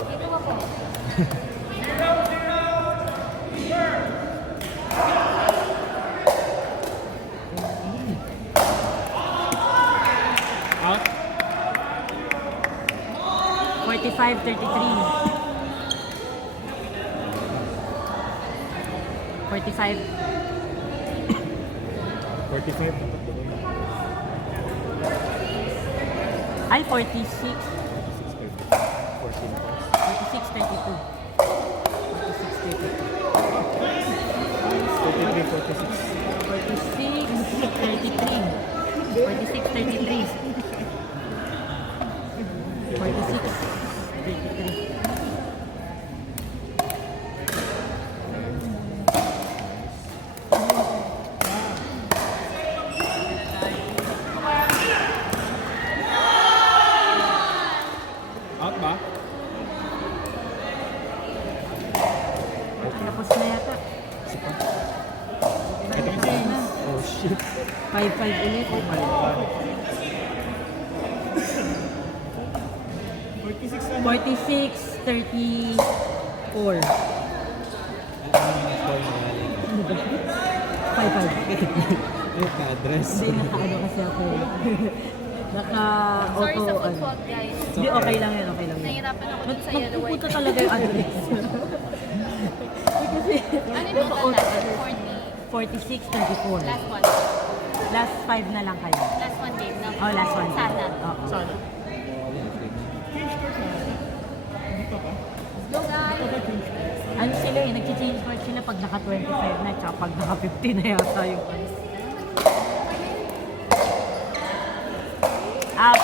Ito ba po? Out. 45-33. 45. 45. Ay, 46. 14. 46-32. 46-33. 46-33. Out ba? Tapos na yata. Ito kasi. Oh shit. 5-5 ulit. 46-34. 5-5. Naka-address. Hindi, naka-ano kasi ako. Sorry Naka-auto, sa food ano. fault, guys. Hindi, okay lang yan, okay lang yan. Nahihirapan ako dun sa yellow Magpupunta white. talaga yung address. Kasi, Ano yung total natin? 46-34. Last one. Last 5 na lang kayo. Last one game na. Oh, last one. Sana. Oo. Sana. Go, guys. Ano sila eh, nag-change court sila pag naka 25 na, tsaka pag naka 50 na yata yung up.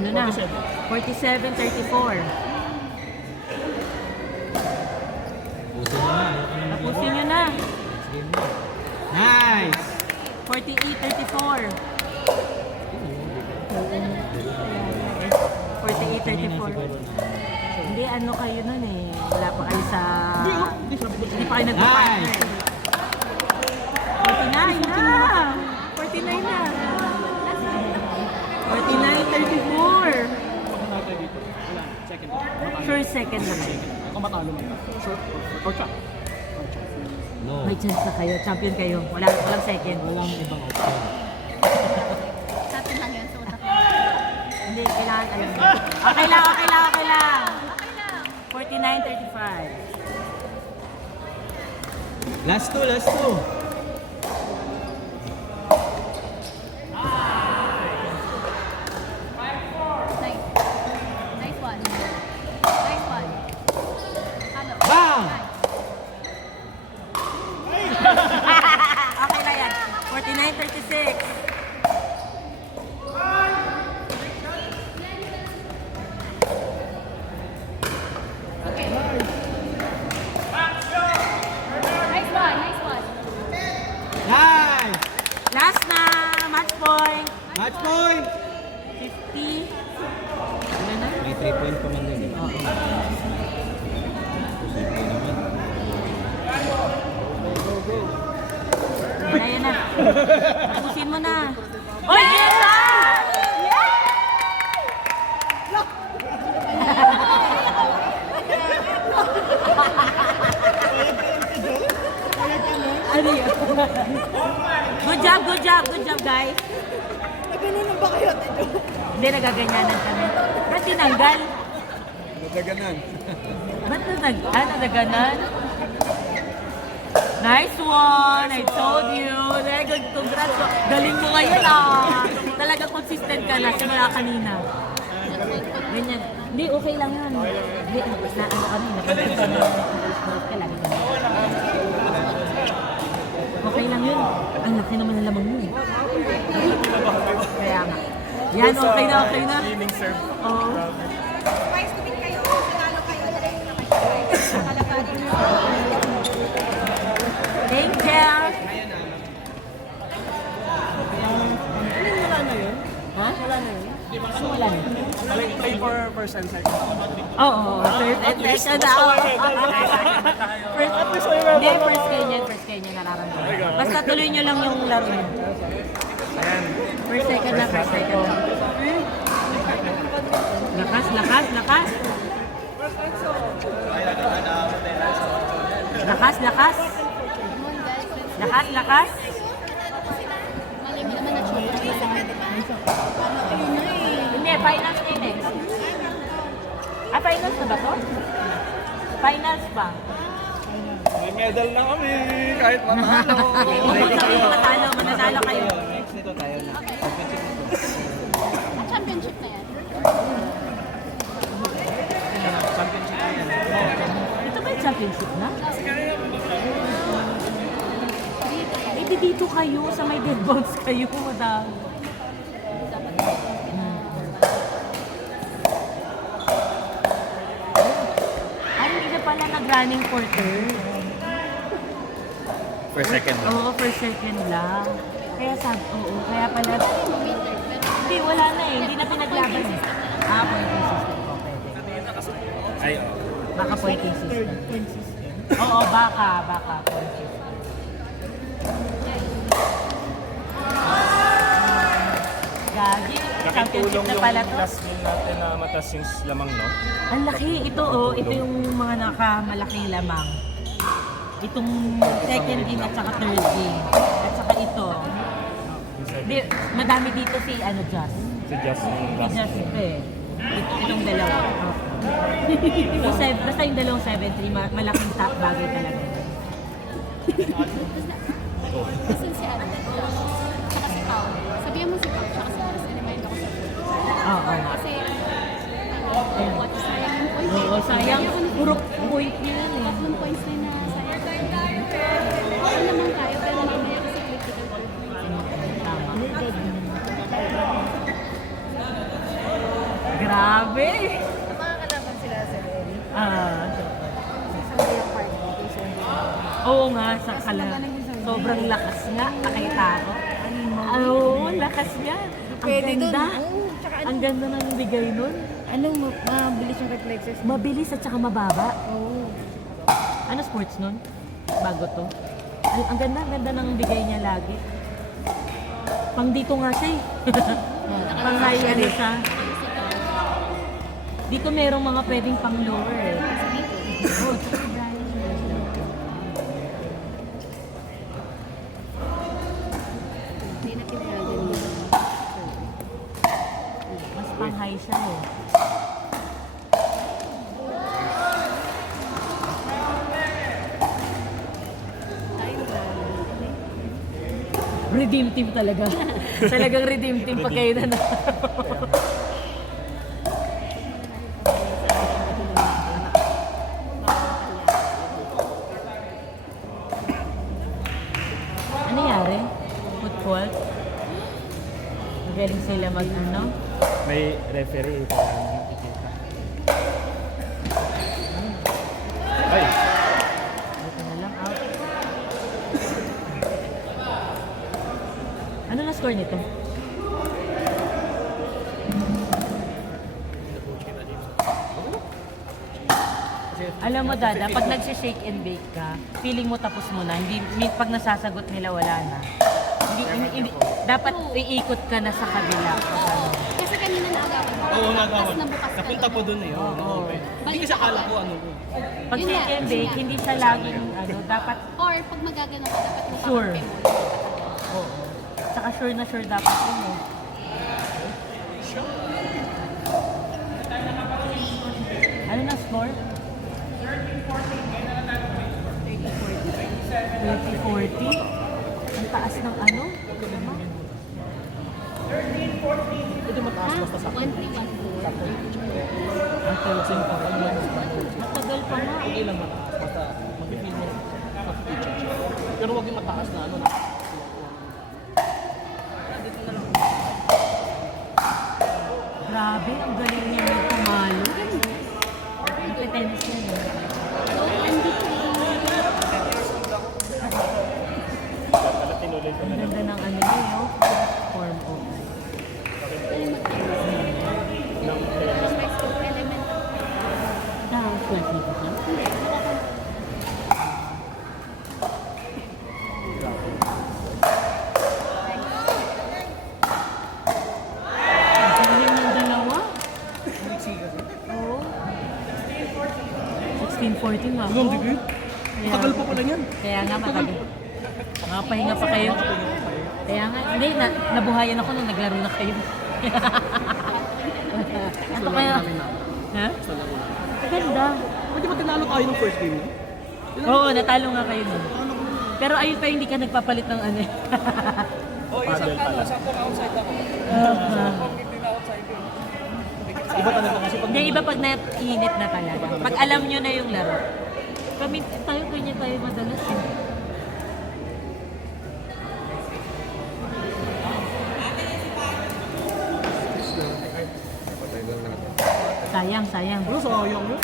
Ano na? 47-34. Tapusin nyo na. Nice! 48-34. 48-34. Hindi, ano kayo nun eh. Wala pa kayo sa... Hindi pa kayo nagpa-partner. 49 na! 49 na! 49-34. Second. Sure, second na kayo. Kung matalo man. Short or chop? No. May chance na kayo. Champion kayo. Walang second. Walang ibang option. Sa atin lang yun sa utak ko. Hindi, kailangan alam mo. Okay lang, okay lang, okay lang. Okay lang. 49-35. Last two, last two. Nice. Nice one. Nice one. Ano? Bang! Okay na yan. 49-36. Nice one. Nice one. Nice! Last na. Match point. Match point! 50. Ano na? May 3 point pa man din. Oo. Posible naman. Yan na. Tapusin mo na. Oy, yes! Ano yun? Good job guys. Nagano'n ba kayo, Tito? Hindi, nagaganyanan kami. Ba't tinanggal? Nadaganan. Ba't nadaganan? Nice one! I told you! Very good. Congrats! Galing mo ngayon ah! Talaga consistent ka na simula kanina. Ganyan. Hindi, okay lang yan. Hindi, na ano kami, napansin ka na. Ka lagi ka. Okay lang yun. Ang laki naman ng lamang mo. Kaya nga. Yan, okay na, okay na. Swimming serve. Oo. Twice to kayo, nanalo kayo, dalayin naman kayo. Kalakarin mo. Thank you! Wala na yun? Ha? Wala na yun? Ano wala na? Play for first and second. Oo, first and second na. Hindi, first kayo niyan nararamdaman. Basta tuloy nyo lang yung laro niyo. First second na, first second na. Lakas, lakas, lakas. Lakas, lakas. Lakas, lakas. Mali mo naman na shoulder. Hindi, finals na yun eh. Ah, finals na ba to? Finals pa. May medal na kami, kahit matalo. Mananalo, mananalo kayo. Next nito tayo na. Ang championship na yan. Championship na yan. Ito ba yung championship na? Eh, di dito kayo, sa may dead bones kayo, madami. Ay, hindi na pala nag-running for third. First second na. Oo, for second lang. Kaya sabi, oo, kaya pala, hindi, wala na eh, hindi na pinaglaban eh. Ah, pointing system po, pwede. Ay, Baka pointing system. Oo, baka, point system. Gagi, championship na pala to. last game natin na matas yung lamang, no? Ang laki, ito oh, ito yung mga nakamalaking lamang. Itong second game at saka third game. At saka ito. Di, madami dito si ano, Jazz. Si Just yung Si last Jazz game. ito eh. Itong dalawa. Basta yung dalawang 7-3, malaking top bagay talaga. Kasi si ano, tsaka si Pao. Sabihan mo si Pao, tsaka si Boss. Remind ako sa Oo. Kasi, ano, what, sayang yung point. Oo, sayang. Puro point niya yan eh. Tatlong points na na sayang. Oo naman tayo, pero mamaya kasi critical points. Tama. Grabe! Makakalaban sila sa Lenny. Ah, Sunday yung party. oo nga, sa sobrang lakas nga, nakita ko. Oo, lakas nga. Ang Pwede dun. ganda. Oo, tsaka Ang ganda ng bigay nun. mabilis yung reflexes. Mabilis at saka mababa. Oo. Ano sports nun? Bago to. Ang ganda ng bigay niya lagi. Pang dito nga siya eh. Pang high ano siya. Dito merong mga pwedeng pang lower eh. Oo, tsaka si Brian. Hindi na pinayagan niya. Mas pang high siya eh. Redeem team talaga. Talagang redeem team pag kayo na. Ano nangyari? Foot fault? Magaling sila mag ano? May referee kaya nakikita. Ay! Dito na lang out. Ano na score nito? Alam mo, Dada, pag nagsi-shake and bake ka, feeling mo tapos mo na. Hindi, pag nasasagot nila, wala na. Hindi, dapat iikot ka na sa kabila. Kasi kanina naagawan mo. Oo, nagawan. Tapos nabukas ka Napunta na. po dun eh. Oo. Hindi kasi akala ko ano. Pag Yun shake nga, and yun bake, nga. hindi siya laging ano, dapat, Or pag magagano ka, dapat mo Sure. kakampi mo. oo. Saka sure na sure dapat yun eh. Ano na score? 30-40. Ang taas ng ano? Ito mataas basta sa 1-3-1-4. Ang tausing pa. Matagal pa nga. Hindi lang mataas. Basta mag-feel mo sa kitchen siya. Pero huwag yung mataas na ano na. Grabe, ang galing niya may pumalo. Nagte-tennis niya eh. So, andito Pala tinuloy ko Ang na lang. ganda ng ano niya oh. Form of. element. Dahil 12 dito ka? 14 mo. Hanggang degree? Matagal pa pala yan. Kaya nga matagal. Makapahinga pa kayo. Kaya nga, hindi, nabuhayan ako nung naglaro na kayo. Ano kaya? Ha? Ganda. Pwede ba tinalo tayo ng first game? Oo, natalo nga kayo nun. Pero ayun pa, hindi ka nagpapalit ng ano. Oh, isang pala. Sakto outside ako. Hindi na outside yun. Iba talaga kasi pag... Hindi, iba pag naiinit na talaga. Pag alam nyo na yung laro. Kami tayo, ganyan tayo madalas eh. Sayang, sayang. Pero sayang mo.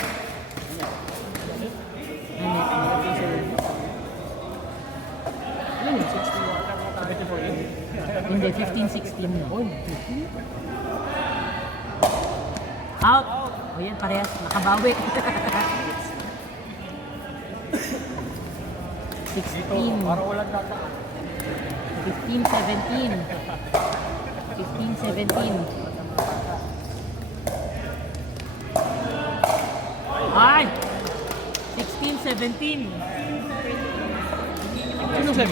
Ano? Ano yun? 64? Hindi, 15-16 no. Out! O yan, parehas. Nakabawi. 16. Para walang data. 15-17. 15-17. Ay! 16-17. Sino 7?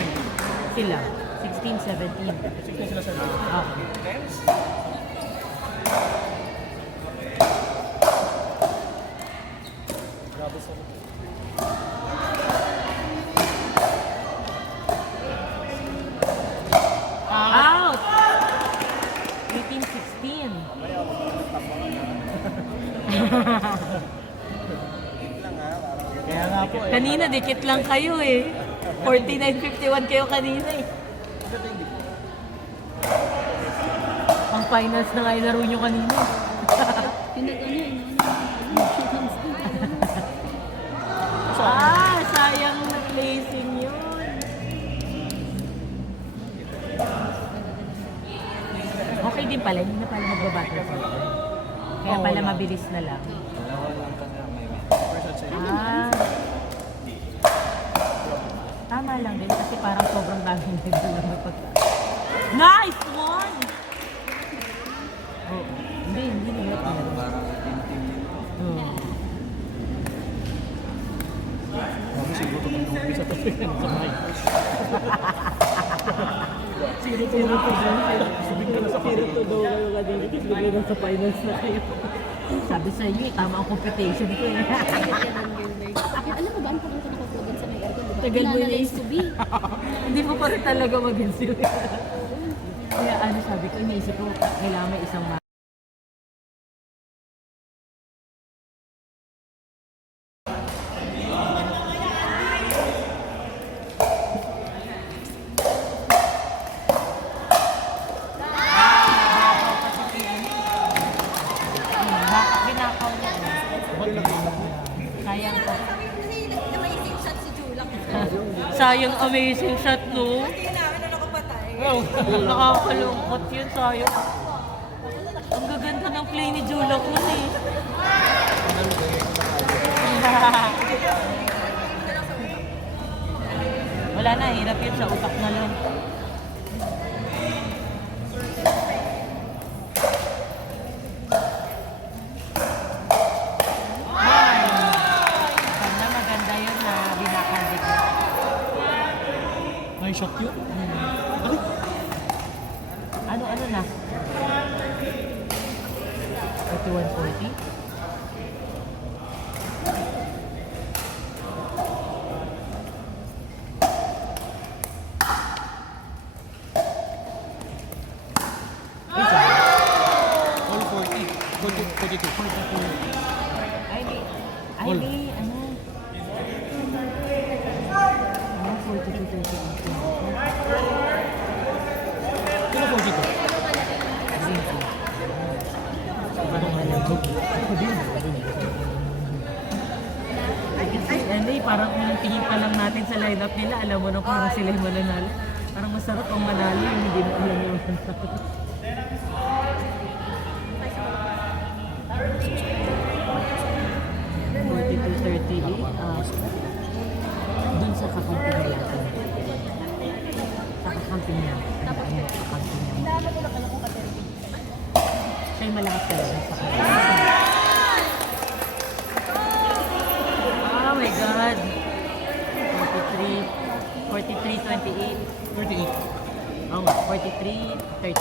Sila. 16-17. 16 sila 7. Ah. Grabe sa... Out! 18-16. Kaya nga po eh. Kanina, dikit lang kayo eh. 49-51 kayo kanina eh. Pang finals na nga yung laro nyo kanina. Yung nag-ano, Sayang na placing yun. Okay din pala, hindi na pala magbabattle sila. Kaya pala mabilis na lang. Ah. Tama lang din kasi parang sobrang daming nila lang na pagka. Nice one! Oh, hindi nila pala. Oh. Bago siguro ito kung nung isa to sa mic. Siguro ito nung sabi ko na sa Spirit to daw kayo kanina kasi bigla na sa finals na kayo. Sabi sa inyo, tama ang competition ko eh. Alam mo ba, ano kung nakaplogan sa may aircon, diba? Tagal mo Pinanalyze yun. to be. Hindi mo pa rin talaga mag-insiw. Kaya ano sabi ko, iniisip ko, kailangan may isang baka binakaw niya. Sayang ko. Sabi ko kasi amazing shot si Julak. Sayang amazing shot, no? Hindi namin na nakapatay. Nakakalungkot yun, sayang. Ang gaganda ng play ni Julak nun eh. Wala na, hirap yun sa utak na lang. Maganda, maganda yun na binakandik na. May shot yun. Ano na? 41-40? All 40. 42. Ay, di. Ay, All. di. Ano? Ano? 42-38. Sino 42? Hindi, parang kung tingin pa lang natin sa lineup nila, alam mo na parang sila yung mananalo. Parang masarap ang manalo yung hindi mo alam yung mananalo. Dun sa kakampi na natin. Sa kakampi niya. Tapos sa kakampi niya. Siya yung malakas talaga sa kakampi. Oh my 43-28. 38. Oo nga, 43-38.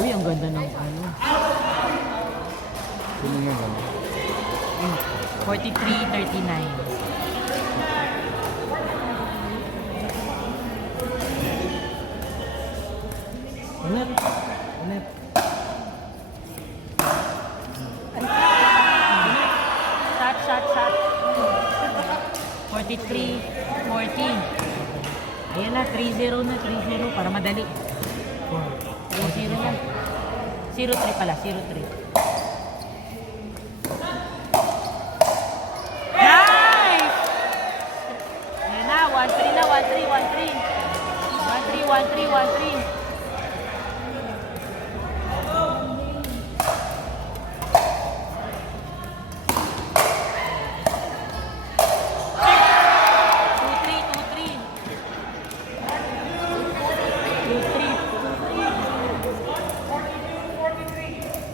Uy, ang ganda ng ano. Sino nga lang? 43-39. Ulit. Ulit. Shot. 43-40. Ayan na, 3-0 na, 3-0 para madali. 3-0 na. 0-3 pala, 0-3. Nice! Ayan na, 1-3 na, 1-3. 1-3.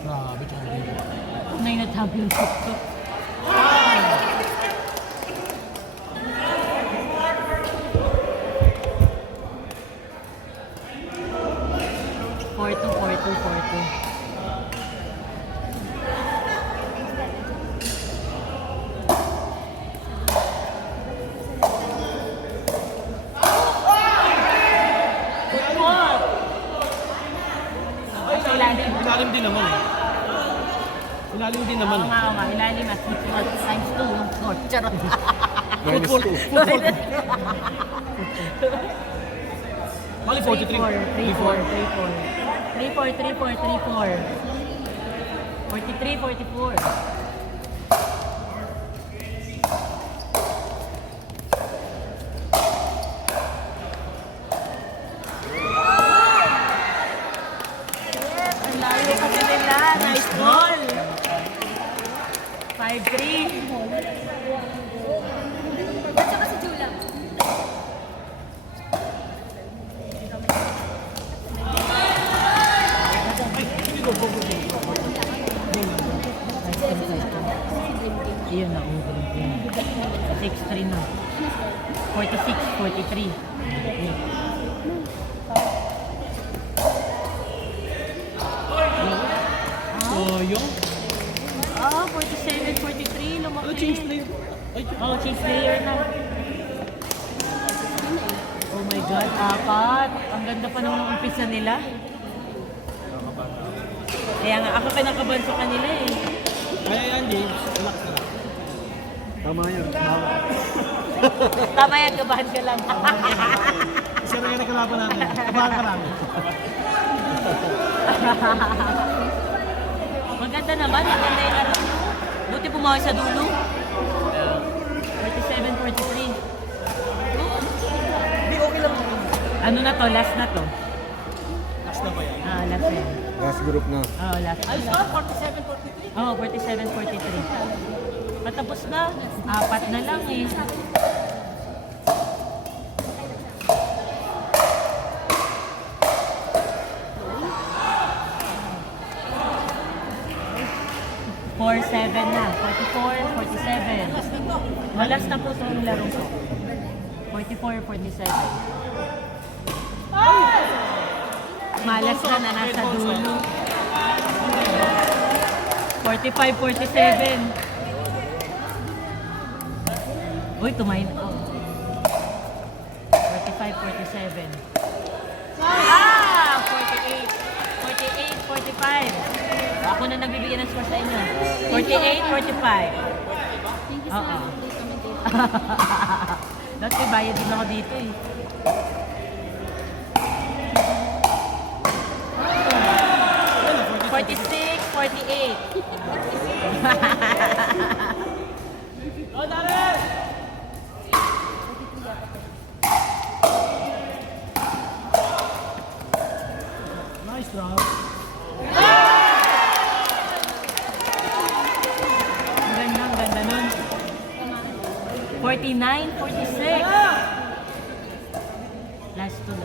Grabe, champion. Tunay na championship to. Four two. Ilalim. Ilalim din naman. Ilalim din naman. Oo nga. Ilalim at football times 2 yung score. Charot. Minus 2. Bali 43. 43-44. Ang layo kasi nila. Nice ball. 5-3. At saka si Jula. Ayun na, over. 6-3 na. 46-43. So, yung... Ah, 47-43. Lumaki. change play. Ay, Oh, change player na. Oh my God, apat. Ang ganda pa naman ng umpisa nila. Kaya nga, ako pinakaban sa kanila eh. kaya yan, James. Relax na. Tama yun. Tama. Tama yan, kabahan ka lang. Isa na yung nakalaban natin. Kabahan ka lang. Maganda naman, maganda yung ano. Buti pumawi sa dulo. 47-43. Hindi, okay lang. Ano na to? Last na to. Last na ba yan? Ah, last na. Last group na. Oh, last. Ay, sa 47-43. Oh, 47-43. Patapos na. Apat na lang eh. Four, 7 na. 44, 47. Malas na po itong laro ko. 44, 47. Malas na nasa dulo. 45, 47. Uy, tumayin ako. 45, 47. Ah! 48. 48, 45. Ako na nagbibigyan ng score sa inyo. 48, 45. Thank you sa Oo. commentator. Dati bayad din ako dito eh. Forty-six, 48. Oh, Darren! Nice drop. Ang ganda nun. 49, 46. Last two.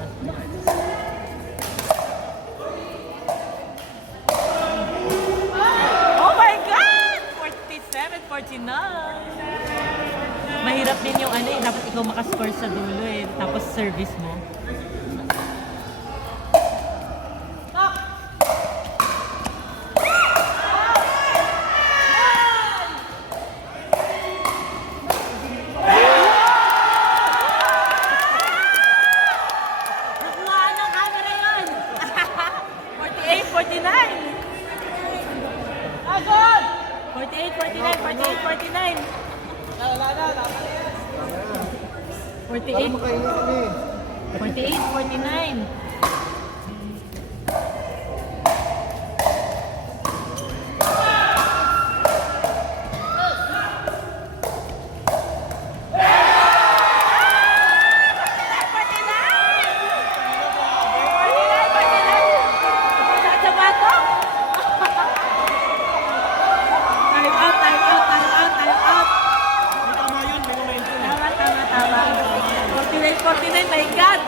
Oh my God! 47, Mahirap din yung ano eh, dapat ikaw makascore sa dulo eh, tapos service mo. Nakuha ng camera yun! 48, 49! 48, 49, 48, 49! 48, Makahingi kami. 48, 49. Tama. 49, my God!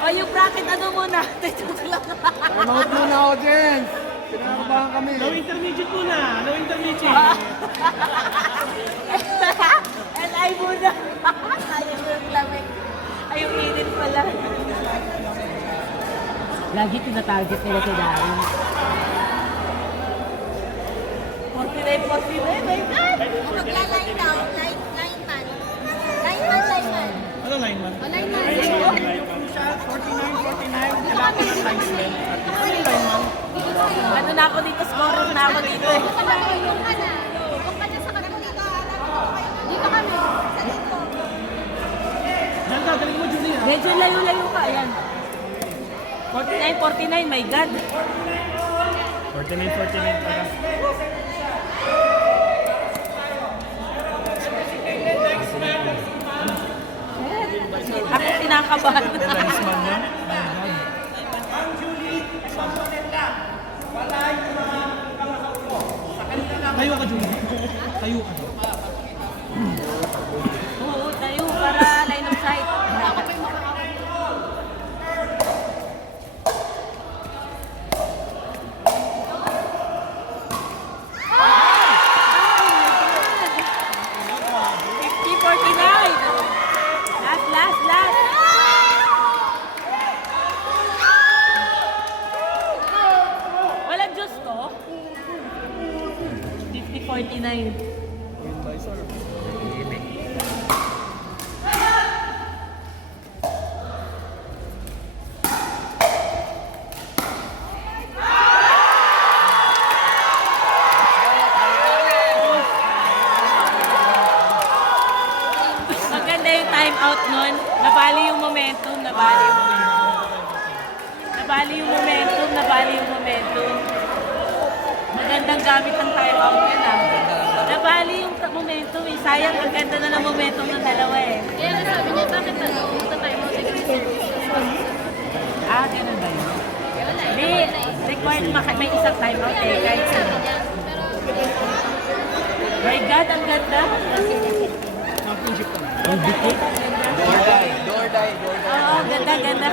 O yung bracket ano muna? Joke lang. Time out muna, audience. Pinakabahan kami. Low intermediate muna. Low intermediate. And I muna. Ayun yung lamig. Ay, yung init pala. Lagi tinatarget nila si Darren. 49, my God! Magla-line down, line man. Line man. Ano line man? O, line man. Crucial, 49. Kailangan ng linesman. Ano yung line man? Ano na ako dito? Scorer na ako dito eh. Yung ka na. Yung ka na sa kanila. Dito kami. Sa dito. Ganda, galing mo, Julie. ah. Medyo layo-layo ka. Ayan. 49, my God. 49 para. Ako pinakabahan. Linesman yan. Tayo ka, Julie. Tayo ka. Oo, tayo para line of sight. Last. Walang Diyos ko. 50-49. Maganda yung time out nun. Nabali yung momentum. Magandang gamit ng time out yun ah. Nabali yung momentum eh. Sayang, ang ganda na ng momentum ng dalawa eh. Kaya nga sabi niya, bakit ano, punta tayo mo sa service. Ah, ganun ba yun? Hindi, required may isang time out eh. Kahit sa... Sabi niya, pero My God, ang ganda. Championship ka na. Ang dikit. Door die. Oo, ganda.